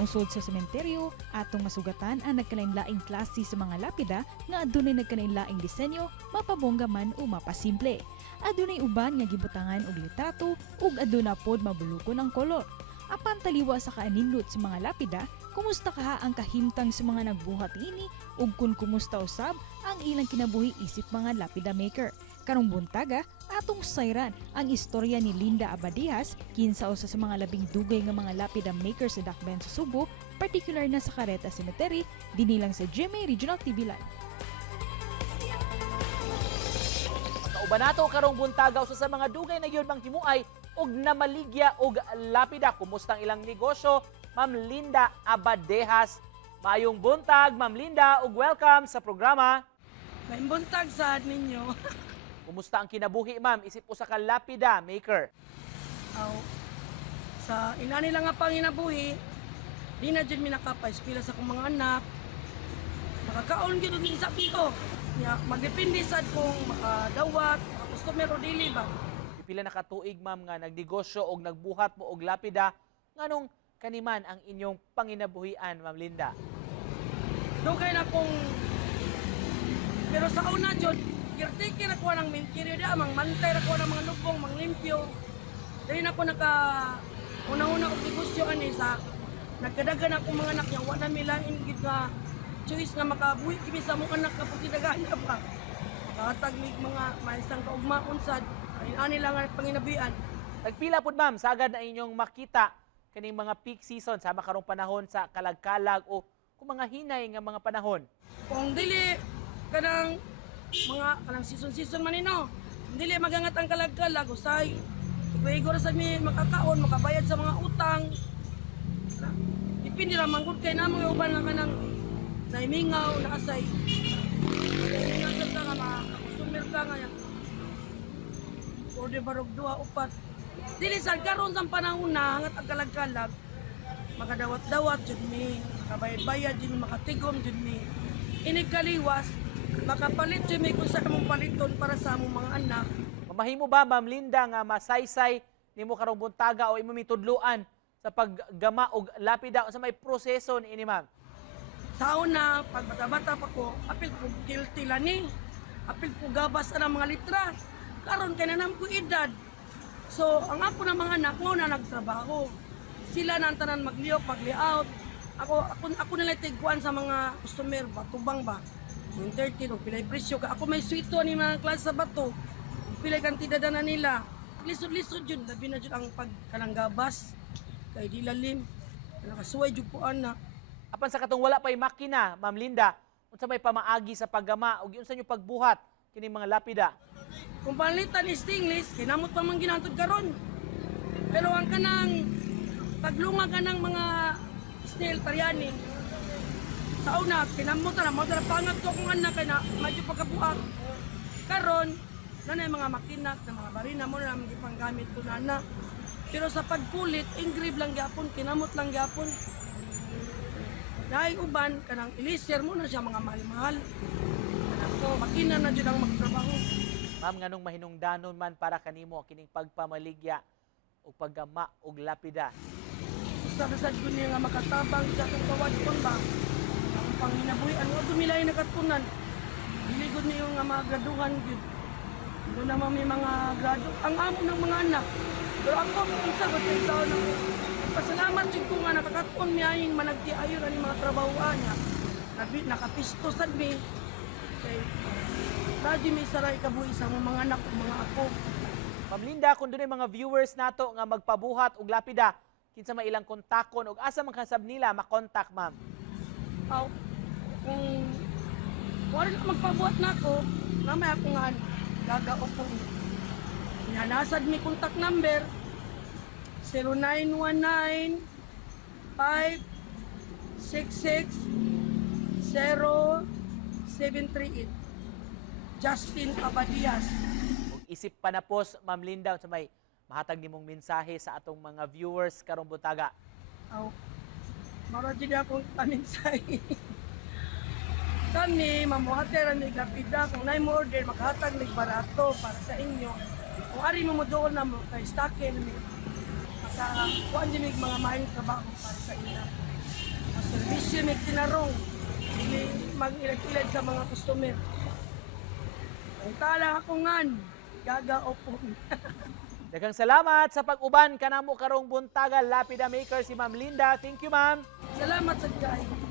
Musod sa sementeryo, atong masugatan ang nagkalain-laing klase sa mga lapida nga adunay nagkalain-laing disenyo, mapabongga man o mapasimple. Adunay uban nga gibutangan og litrato ug aduna pod mabulukon ang kolor. Apan taliwa sa kaanindot sa mga lapida, kumusta kaha ang kahimtang sa mga nagbuhat ini ug kung kumusta usab ang ilang kinabuhi isip mga lapida maker. Karong buntaga, atong sayran ang istorya ni Linda Abadihas, kinsa usa sa mga labing dugay nga mga lapida maker sa Dakbayan sa Subo, particular na sa Careta Cemetery, dinilang sa GMA Regional TV Live. Banato karong buntaga usa sa mga dugay na yun mang himuay og namaligya og lapida. Kumusta ang ilang negosyo? Ma'am Linda Abadihas. Maayong buntag, Ma'am Linda, ug welcome sa programa. May buntag sa ninyo. Kumusta ang kinabuhi, ma'am? Isip usa ka lapida maker. Aw. Sa ina nila nga panginabuhi, di na dyan minakapa-eskwela sa akong mga anak. Makakaon gyud og isa pito. Ya, magdepende sad kung makadawat, customer o dili ba. Pipila na katuig, ma'am, nga nagnegosyo og nagbuhat mo og lapida. Nganong kaniman ang inyong panginabuhian, Ma'am Linda? Dugay na kung pero sa una jud, caretaker ako ng mintiryo da, mang mantay ako ng mga lubong, mang limpyo. Dili na ko naka una-una og negosyo ani sa nagkadagan ako mga anak niya, wala milain gid nga choice nga makabuhi kami sa mong anak nga pagkidaghan na pa. Makatag mig mga maisang kaugmaon sad, ani lang ang panginabian. Nagpila pud, ma'am, sagad na inyong makita kaning mga peak season sa makarong panahon sa kalag-kalag o kung mga hinay nga mga panahon. Kung dili kanang season man nino, dili magangat ang kalag-kalag usay. Igor sa mi makakaon, makabayad sa mga utang. Dipindi ra manggod kay namo yung uban nga kanang naimingaw na asay. Nagkakita nga mga customer ka nga yan. Order barog 2-4. Dili sa karon sa panahon na hangat ang kalag-kalag, makadawat-dawat jud mi, makabayad-bayad jud mi, makatigom jud mi. Inigkaliwas, makapalit jud mi kung sa among paliton para sa among mga anak. Mamahimo ba, Ma'am Linda, nga masaysay nimo karong buntaga o imo mitudloan sa paggama og lapida sa may proseso ni ma'am? Sa una, pag bata-bata pa ko, apil ko guilty lani. Apil ko gabas ang mga litra. Karon kay nanam ko edad. So, ang ako ng mga anak mo na nagtrabaho. Sila na ang tanan mag-layout, mag-layout. Ako nila tigkuan sa mga customer ba, tubang ba. 130, no, pilay presyo ka. Ako may sweeto ni mga klase sa bato. Pilay kantidad na nila. Lisod-lisod yun. Labi na yun ang pagkanang gabas. Kay di lalim. Nakasuway yun po anak. Apan sa katong wala pay makina, Ma'am Linda, unsa may pamaagi sa paggama ug unsa nyo pagbuhat kining mga lapida? Kung palitan is stainless, kinamot pa man ginatod karon. Pero ang kanang paglunga ka ng mga steel taryani, sa una, kinamot na mo dala pangat ko kung anak kay na medyo pagkabuak. Karon, nanay mga makina, na mga barina mo na mga panggamit ko na anak. Pero sa pagkulit, engrave lang gyapon, kinamot lang gyapon. Dahil uban, kanang ilisir mo na siya mga mahal-mahal. Kanang makina na dyan ang magtrabaho. Ma'am, nganong mahinungdanon man para kanimo kining pagpamaligya o paggama og lapida? Basta-basta ko niya nga makatabang sa itong kawad ko ba? Ang panginabuhi, ano ito milay nakatunan? Biligod niyo nga mga graduhan yun. Doon naman may mga grado. Ang amo ng mga anak. Pero ako, kung sagot yung taon ako. Pasalamat siya ko nga nakakatuon miyahing managtiayon ang mga trabahoan niya. Nakapisto sad mi. Kay radyo may saray kabuhi sa mga anak o mga apo. Ma'am Linda, kung doon mga viewers nato nga magpabuhat og lapida, kinsa may ilang kontakon og asa man kasab nila makontak, ma'am? Aw, kung wala na magpabuhat na ako, namay ako nga gagao ko. Nasad mi contact number 0919 566 0738. Justin Abadihas. Isip pa na pos, Ma'am Linda, sa may mahatag nimong mensahe sa atong mga viewers karong buntaga. Aw, mara dili akong mensahe. Kami, mamuhatera ni lapida, kung na mo order, makahatag ni barato para sa inyo. Kung ari mo doon na mo, kay stake, makakuhaan din mga mahing trabaho para sa inyo. Ang servisyo may tinarong. Hindi mag-ilad-ilad sa mga customer. Ang talang ako ngan, gagaopon. Daghang salamat sa pag-uban kanamo karong buntaga Lapida Maker si Ma'am Linda. Thank you, ma'am. Salamat sa guys.